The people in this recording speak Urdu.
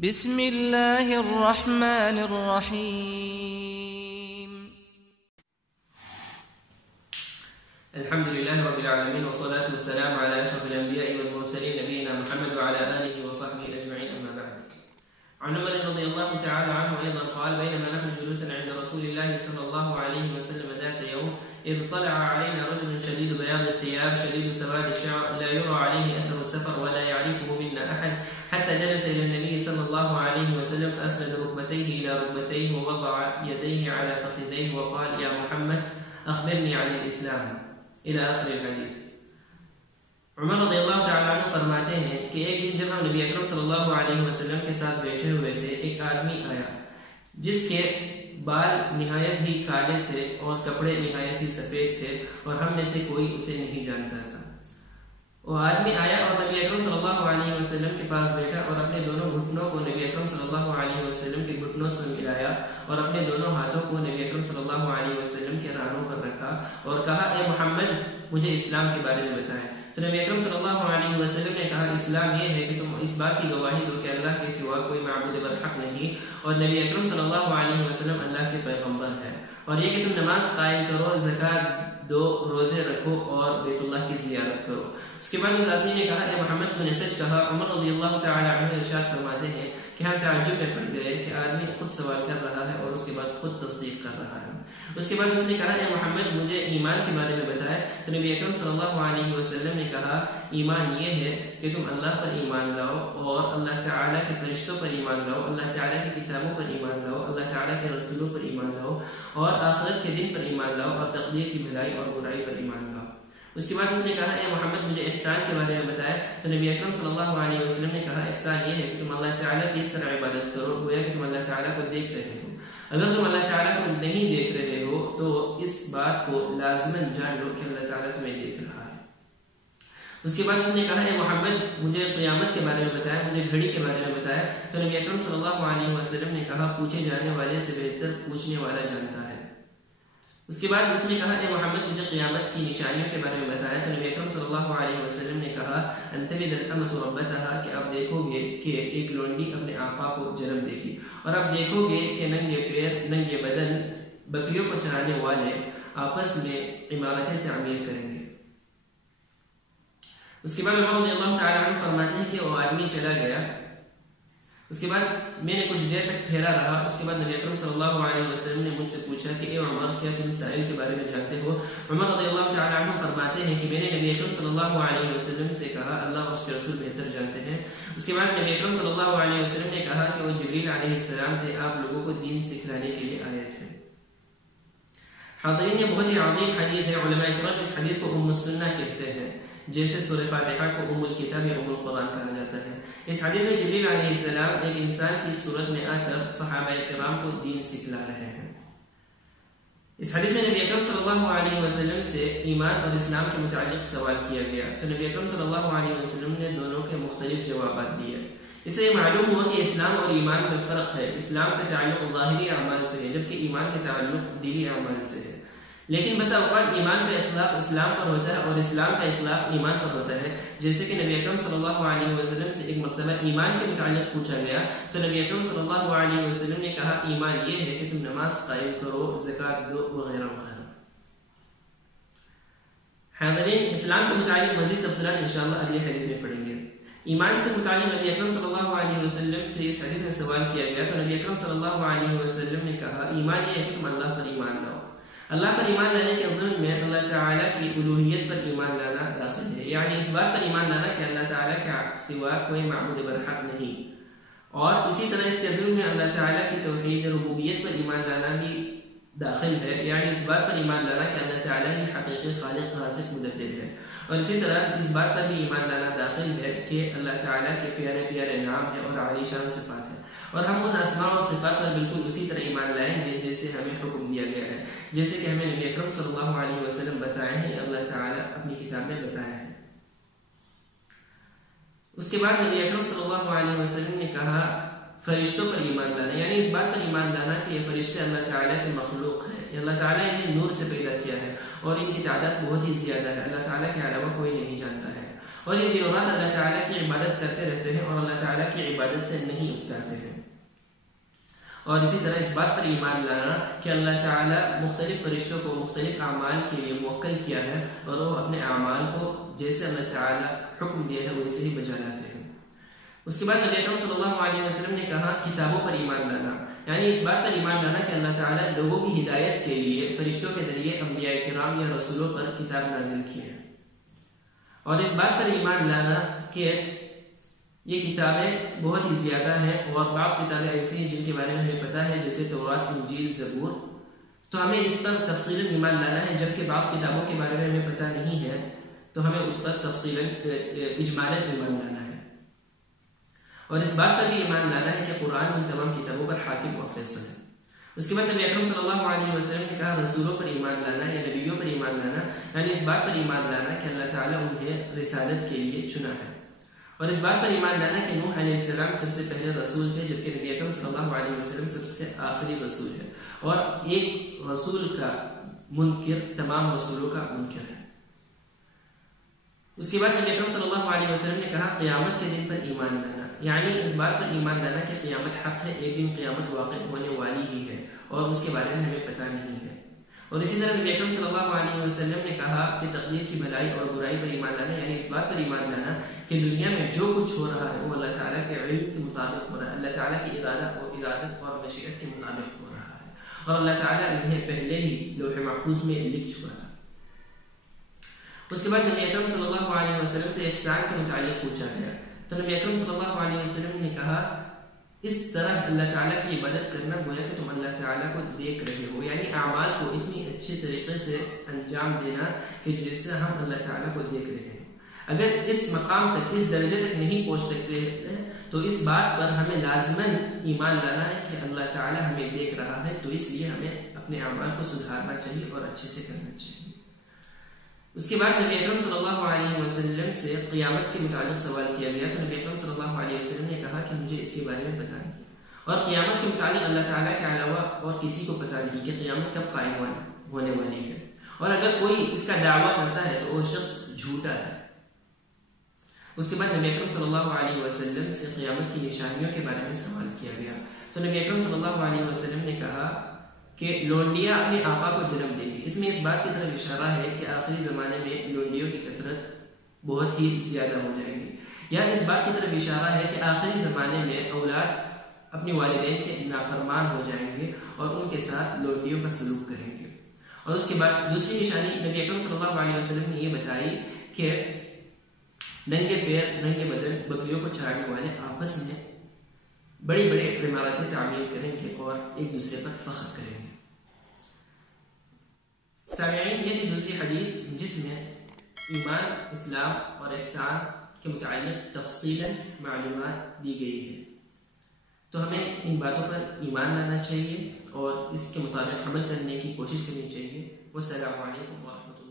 بسم الله الرحمن الرحيم. الحمد لله رب العالمين والصلاة والسلام على أشرف الأنبياء والمرسلين نبينا محمد وعلى آله وصحبه أجمعين، أما بعد. عن عمر رضي الله تعالى عنه أيضا قال: بينما نحن جلوسا عند رسول الله صلى الله عليه وسلم ذات يوم إذ طلع علينا رجل شديد بياض الثياب شديد سواد الشعر لا يرى عليه أثر السفر ولا يعرفه منا أحد، حتى جلس إلى النبي صلى الله عليه وسلم فأسند ركبتيه إلى ركبتيه ووضع يديه على فخذيه وقال: يا محمد أخبرني عن الإسلام، إلى آخر الحديث. عمر رضی اللہ تعالیٰ عنہ فرماتے ہیں کہ ایک دن جب ہم نبی اکرم صلی اللہ علیہ وسلم کے ساتھ بیٹھے ہوئے تھے، ایک آدمی آیا جس کے بال نہایت ہی کالے تھے اور کپڑے نہایت ہی سفید تھے، اور ہم میں سے کوئی اسے نہیں جانتا تھا. وہ آدمی آیا اور نبی اکرم صلی اللہ علیہ وسلم کے پاس بیٹھا اور اپنے دونوں گھٹنوں کو نبی اکرم صلی اللہ علیہ وسلم کے گھٹنوں سے ملایا اور اپنے دونوں ہاتھوں کو نبی اکرم صلی اللہ علیہ وسلم کے رانوں پر رکھا اور کہا: اے محمد، مجھے اسلام کے بارے میں بتائیں. تو نبی اکرم صلی اللہ علیہ وسلم نے کہا: اسلام یہ ہے کہ تم اس بات کی گواہی دو کہ اللہ کے سوا کوئی معبود برحق نہیں، اور نبی اکرم صلی اللہ علیہ وسلم اللہ کے پیغمبر ہے، اور یہ کہ تم نماز قائم کرو، زکوٰۃ دو، روزے رکھو اور بیت اللہ کی زیارت کرو. اس کے بعد اس آدمی نے کہا: اے محمد، تو نے سچ کہا. عمر رضی اللہ تعالی عنہ ارشاد فرماتے ہیں کہ ہم تعجب میں پڑ گئے کہ آدمی خود سوال کر رہا ہے اور اس کے بعد خود تصدیق کر رہا ہے. اس کے بعد اس نے کہا: اے محمد، مجھے ایمان کے بارے میں بتائے. تو نبی اکرم صلی اللہ علیہ وسلم نے کہا: ایمان یہ ہے کہ تم اللہ پر ایمان لاؤ اور اللہ تعالیٰ کے فرشتوں پر ایمان لاؤ، اللہ تعالیٰ کی کتابوں پر ایمان لاؤ، اللہ تعالیٰ کے رسولوں پر ایمان لاؤ، اور آخرت کے دن پر ایمان لاؤ، اور تقدیر کی بھلائی اور برائی پر ایمان لاؤ. اس کے بعد اس نے کہا: اے محمد، مجھے احسان کے بارے میں بتائے. تو نبی اکرم صلی اللہ علیہ وسلم نے کہا: احسان یہ ہے کہ تم اللہ تعالیٰ کی اس طرح عبادت کرو گویا کہ تم اللہ تعالیٰ کو دیکھ رہے ہو. اگر تم اللہ تعالیٰ کو نہیں دیکھ رہے ہو تو اس بات کو لازماً جان لو کہ اللہ تعالیٰ تمہیں دیکھ رہا ہے. اس کے بعد اس نے کہا: اے محمد، مجھے قیامت کے بارے میں بتایا، مجھے گھڑی کے بارے میں بتایا. تو نبی اکرم صلی اللہ علیہ وسلم نے کہا: پوچھے جانے والے سے بہتر پوچھنے والا جانتا ہے. اس کے بعد اس نے کہا: اے محمد، مجھے قیامت کی نشانیوں کے بارے میں بتایا. تو نبی اکرم صلی اللہ علیہ وسلم نے کہا: ان تلد الامۃ ربتها، کہ آپ دیکھو گے کہ ایک لونڈی اپنے آقا کو جنم دے گی، اور آپ دیکھو گے کہ ننگے پیر ننگے بدن بکریوں کو چرانے والے آپس میں عمارتیں تعمیر کریں گے. اس کے بعد عمر رضی اللہ تعالی عنہ فرماتے ہیں کہ وہ آدمی چلا گیا. اس کے بعد میں نے کچھ دیر تک ٹھہرا رہا. اس کے بعد نبی اکرم صلی اللہ علیہ وسلم نے مجھ سے پوچھا کہ اے عمر، کیا تم سائل کے بارے میں جانتے ہو؟ عمر رضی اللہ تعالی عنہ فرماتے ہیں کہ میں نے نبی اکرم صلی اللہ علیہ وسلم سے کہا: اللہ اور اس کے رسول بہتر جانتے ہیں. اس کے بعد نبی اکرم صلی اللہ علیہ وسلم نے کہا کہ وہ جبریل علیہ السلام تھے، آپ لوگوں کو دین سکھلانے کے لیے آئے تھے. حاضرین، یہ بہت ہی عظیم حدیث ہے. علماء کرام اس حدیث کو ام السنہ کہتے ہیں، جیسے سورہ فاتحہ کو ام الکتاب یا ام القرآن کہا جاتا ہے. اس حدیث میں جبریل علیہ السلام ایک انسان کی صورت میں آ کر صحابہ کرام کو دین سکھلا رہے ہیں. اس حدیث میں نبی اکرم صلی اللہ علیہ وسلم سے ایمان اور اسلام کے متعلق سوال کیا گیا، تو نبی اکرم صلی اللہ علیہ وسلم نے دونوں کے مختلف جوابات دیے. اس سے معلوم ہوا کہ اسلام اور ایمان میں فرق ہے. اسلام کا تعلق ظاہری اعمال سے ہے، جبکہ ایمان کا تعلق دلی اعمال سے ہے. لیکن بس اوقات ایمان کا اطلاق اسلام پر ہوتا ہے اور اسلام کا اطلاق ایمان پر ہوتا ہے. جیسے کہ نبی اکرم صلی اللہ علیہ وسلم سے ایک مرتبہ ایمان کے متعلق پوچھا گیا، تو نبی اکرم صلی اللہ علیہ وسلم نے کہا: ایمان یہ ہے کہ تم نماز قائم کرو، زکوٰۃ دو، وغیرہ وغیرہ. حاضرین، اسلام کے متعلق مزید تفصیلات انشاءاللہ اگلی حدیث میں پڑھیں گے. ایمان سے متعلق نبی اکرم صلی اللہ علیہ وسلم سے اس حدیث میں سوال کیا گیا، تو نبی اکرم صلی اللہ علیہ وسلم نے کہا: ایمان یہ ہے کہ تم اللہ پر ایمان لاؤ. اللہ پر ایمان لانے کے ضمن میں اللہ تعالیٰ کی الوہیت پر ایمان لانا داخل ہے، یعنی اس بات پر ایمان لانا کہ اللہ تعالیٰ کے سوا کوئی معبود برحق نہیں. اور اسی طرح اس کے ضمن میں اللہ تعالیٰ کی توحید ربوبیت پر ایمان لانا بھی داخل ہے، یعنی اس بات پر ایمان لانا کہ اللہ تعالیٰ ہی حقیقی خالق رازق مدبر ہے. اور اسی طرح اس بات پر بھی ایمان لانا داخل ہے کہ اللہ تعالیٰ کے پیارے پیارے نام ہیں اور عالی شان صفات ہیں، اور ہم ان اسماء اور صفات پر بالکل اسی طرح ایمان لائیں گے جیسے ہمیں حکم دیا گیا ہے، جیسے کہ ہمیں نبی اکرم صلی اللہ علیہ وسلم بتائے ہیں، اللہ تعالیٰ اپنی کتاب میں بتایا ہے. اس کے بعد نبی اکرم صلی اللہ علیہ وسلم نے کہا فرشتوں پر ایمان لانا، یعنی اس بات پر ایمان لانا کہ یہ فرشتے اللہ تعالیٰ کے مخلوق ہیں، اللہ تعالیٰ انہیں نور سے پیدا کیا ہے اور ان کی تعداد بہت ہی زیادہ ہے، اللہ تعالیٰ کے علاوہ کوئی نہیں جانتا ہے. اور یہ دن و رات اللہ تعالیٰ کی عبادت کرتے رہتے ہیں اور اللہ تعالیٰ کی عبادت سے نہیں اکتاتے ہیں. اور اسی طرح اس بات پر ایمان لانا کہ اللہ تعالیٰ مختلف فرشتوں کو مختلف اعمال کے لیے موکل کیا ہے اور وہ اپنے اعمال کو جیسے اللہ تعالیٰ حکم دیا ہے ویسے ہی بجا لاتے ہیں. اس کے بعد نبی اکرم صلی اللہ علیہ وسلم نے کہا کتابوں پر ایمان لانا، یعنی اس بات پر ایمان لانا کہ اللہ تعالیٰ لوگوں کی ہدایت کے لیے فرشتوں کے ذریعے انبیاء کرام یا رسولوں پر کتاب نازل کی ہے. اور اس بات پر ایمان لانا کہ یہ کتابیں بہت ہی زیادہ ہیں اور بعض کتابیں ایسی ہیں جن کے بارے میں ہمیں پتہ ہے جیسے تورات، انجیل، زبور، تو ہمیں اس پر تفصیلاً ایمان لانا ہے. جبکہ بعض کتابوں کے بارے میں ہمیں پتہ نہیں ہے تو ہمیں اس پر تفصیلاً اجمالاً ایمان لانا ہے. اور اس بات پر بھی ایمان لانا ہے کہ قرآن ان تمام کتابوں پر حاکم و فیصل ہے. اس کے بعد نبی اکرم صلی اللہ علیہ وسلم نے کہا رسولوں پر ایمان لانا یا نبیوں پر ایمان لانا، یعنی اس بات پر ایمان لانا کہ اللہ تعالیٰ انہیں رسالت کے لیے چنا ہے. اور اس بات پر ایمان لانا کہ نوح علیہ السلام سب سے پہلے رسول تھے جبکہ نبی اکرم صلی اللہ علیہ وسلم سب سے آخری رسول ہے اور ایک رسول کا منکر تمام رسولوں کا منکر ہے. اس کے بعد نبی اکرم صلی اللہ علیہ وسلم نے کہا قیامت کے دن پر ایمان لانا، یعنی اس بات پر ایمان لانا کہ قیامت حق ہے، ایک دن قیامت واقع ہونے والی ہی ہے اور اس کے بارے میں ہمیں پتہ نہیں ہے. اور اسی طرح نبی اکرم صلی اللہ علیہ وسلم نے کہا کہ تقدیر کی بھلائی اور برائی پر ایمان لانا، یعنی اس بات پر ایمان لانا کہ دنیا میں جو کچھ ہو رہا ہے وہ اللہ تعالیٰ کے علم کے مطابق ہو رہا ہے، اللہ تعالیٰ کی ارادت اور مشیت کے مطابق ہو رہا ہے اور اللہ تعالیٰ انہیں پہلے ہی لوح محفوظ میں لکھ چکا تھا. اس کے بعد نبی اکرم صلی اللہ علیہ وسلم سے احسان کے متعلق پوچھا گیا تو نبی اکرم صلی اللہ علیہ وسلم نے کہا اس طرح اللہ تعالیٰ کی عبادت کرنا گویا کہ تم اللہ تعالیٰ کو دیکھ رہے ہو، یعنی اعمال کو اتنی اچھے طریقے سے انجام دینا کہ جیسے ہم اللہ تعالیٰ کو دیکھ رہے ہیں. اگر اس مقام تک، اس درجے تک نہیں پہنچ سکتے تو اس بات پر ہمیں لازماً ایمان لانا ہے کہ اللہ تعالیٰ ہمیں دیکھ رہا ہے، تو اس لیے ہمیں اپنے اعمال کو سدھارنا چاہیے اور اچھے سے کرنا چاہیے. اس کے بعد نبی اکرم صلی اللہ علیہ وسلم سے قیامت کے متعلق سوال کیا گیا تو نبی اکرم صلی اللہ علیہ وسلم نے کہا کہ مجھے اس کے بارے میں بتائیں. اور قیامت کے متعلق اللہ تعالیٰ کے علاوہ اور کسی کو پتہ نہیں کہ قیامت کب قائم ہونے والی ہے، اور اگر کوئی اس کا دعویٰ کرتا ہے تو وہ شخص جھوٹا ہے. اس کے بعد نبی اکرم صلی اللہ علیہ وسلم سے قیامت کی نشانیوں کے بارے میں سوال کیا گیا تو نبی اکرم صلی اللہ علیہ وسلم نے کہا کہ لونڈیاں اپنے آقا کو جنم دیں گی. اس میں اس بات کی طرف اشارہ ہے کہ آخری زمانے میں لونڈیوں کی کثرت بہت ہی زیادہ ہو جائے گی، یا اس بات کی طرف اشارہ ہے کہ آخری زمانے میں اولاد اپنی والدین کے نافرمان ہو جائیں گے اور ان کے ساتھ لونڈیوں کا سلوک کریں گے. اور اس کے بعد دوسری نشانی نبی اکرم صلی اللہ علیہ وسلم نے یہ بتائی کہ ننگے پیر ننگے بدن بکریوں کو چرانے والے آپس میں بڑی بڑی عمارتیں تعمیر کریں گے اور ایک دوسرے پر فخر کریں گے. سامعین، یہ تھی دوسری حدیث جس میں ایمان، اسلام اور احسان کے متعلق تفصیلاً معلومات دی گئی ہے. تو ہمیں ان باتوں پر ایمان لانا چاہیے اور اس کے مطابق عمل کرنے کی کوشش کرنی چاہیے. والسلام علیکم ورحمۃ اللہ.